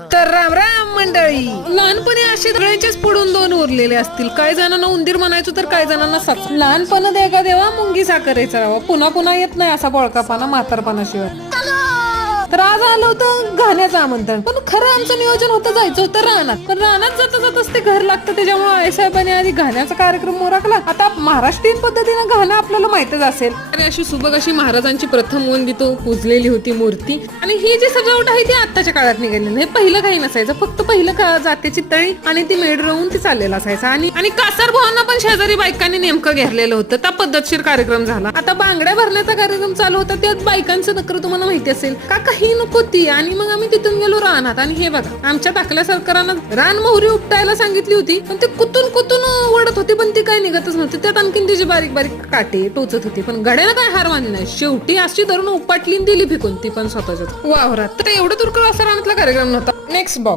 तर राम राम मंडळी. लहानपणी असे सगळ्यांचेच पुढून दोन उरलेले असतील. काही जणांना उंदीर म्हणायचो तर काही जणांना साप. लहानपण देगा देवा मुंगी साखरेचा रावा. पुन्हा पुन्हा येत नाही असा बळकापणा म्हातारपणाशिवाय. तर आज आलं होतं घाण्याचं आमंत्रण. पण खरं आमचं नियोजन होतं जायचं होतं रानात. पण रानात जाता जाताच ते घर लागतं. त्याच्यामुळे आईसाहेबांनी आधी घाण्याचा कार्यक्रम मोरकला. आता महाराष्ट्रीयन पद्धतीनं घाणं आपल्याला माहितच असेल. आणि अशी सुबक अशी महाराजांची प्रथम वंदित पुजलेली होती मूर्ती. आणि ही जी सजावट आहे ती आत्ताच्या काळात निघाली नाही. पहिलं काही नसायचं. फक्त पहिलं जात्याची तळी आणि ती मेढ रवून ती चाललेला असायचा. आणि कासार भावांना पण शेजारी बायकांनी नेमकं घेरलेलं होतं. त्या पद्धतशीर कार्यक्रम झाला. आता बांगड्या भरण्याचा कार्यक्रम चालू होता. त्यात बायकांचं नकर तुम्हाला माहिती असेल. काही नको ती. आणि मग आम्ही तिथून गेलो रानात. आणि हे बघा आमच्या टाकल्या सरकारानं रान मोहरी उपटायला सांगितली होती. पण ते कुतून वडत होती. पण ती काही निघतच नव्हती. त्यात आणखीन तिची बारीक बारीक काटे टोचत होती. पण गड्याला काय हार मानली नाही. शेवटी अशी धरून उपटली दिली फेकून ती पण स्वतःच्याच वावरात. तर एवढं तुरकळ असा रानातला कार्यक्रम नव्हता. Next box.